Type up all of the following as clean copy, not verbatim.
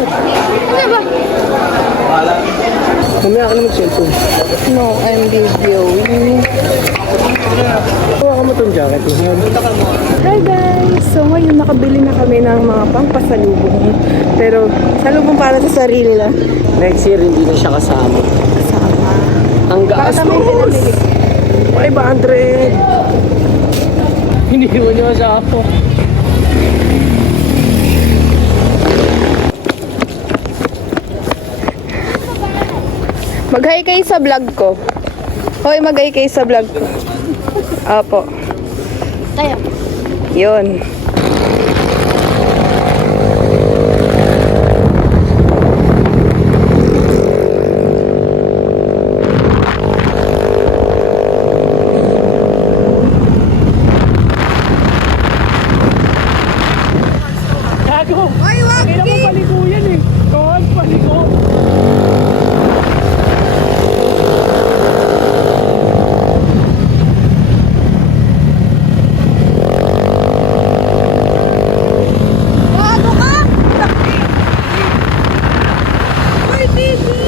Ano ba? Mamaya ka na mag-cellphone. No, I'm videoing. Kuha ka mo itong jacket. Hi guys! So ngayon nakabili na kami ng mga pampasalubong. Pero salubong para sa sarili lang. Next year, hindi na siya kasama. Kasama. Ang Para sa mga gastos! pinamili. 500! Hinihiwan niyo sa ako. Mag-hi kayo sa vlog ko. Hoy, mag-hi kayo sa vlog ko. Opo. Tayo. Yun. Gago! Ay, wag! Kailan mo paliko yan eh? Doon, paliko! Bago ka! Uy, baby!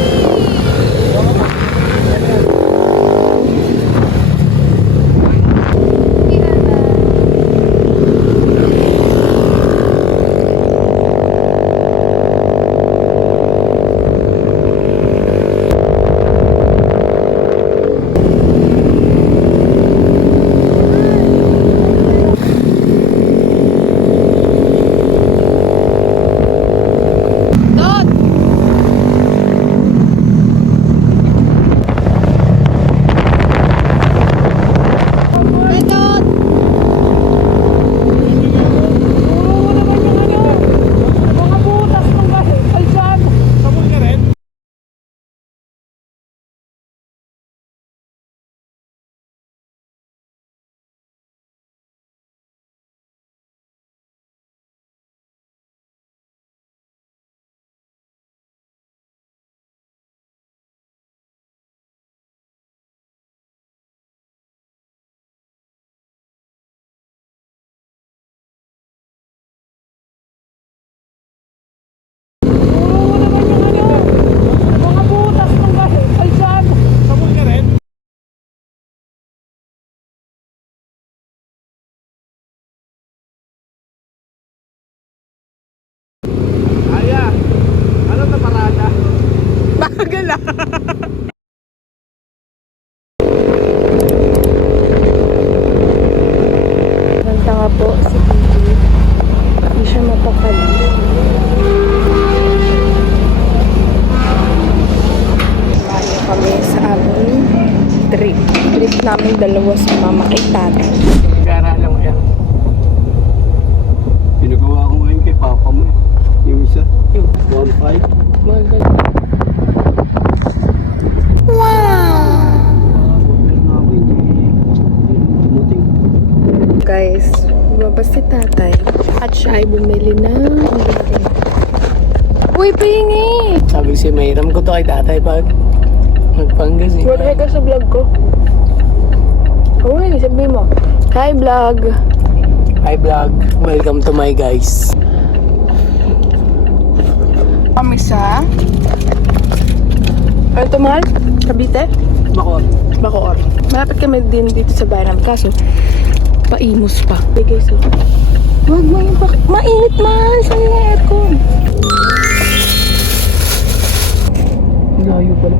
Bagal ah. Nanta nga po si Bibi. Hindi siya mapakali. Bayo kami sa aming trip. Trip namin dalawa sa mama kay tatay. Nag-aaralan mo yan. Pinagawa ko ngayon kay papa mo eh. Yung isa. 1.5. Mahal ka na. Guys, lumabas si tatay at siya ay bumili ng uy, pahingi! Sabi si Mayram ko to kay tatay pag magpanggas eh. Wala ka sa vlog ko. Uy, sabi mo. Hi vlog! Hi vlog, welcome to my guys. Kami sa... Ano ito, mahal? Cavite? Bakor. Bacoor. Malapit kami din dito sa bayan namin. Kaso, paimos pa. Okay guys, so... Wag mo yung mainit man! Saan yung aircon? Layo pala.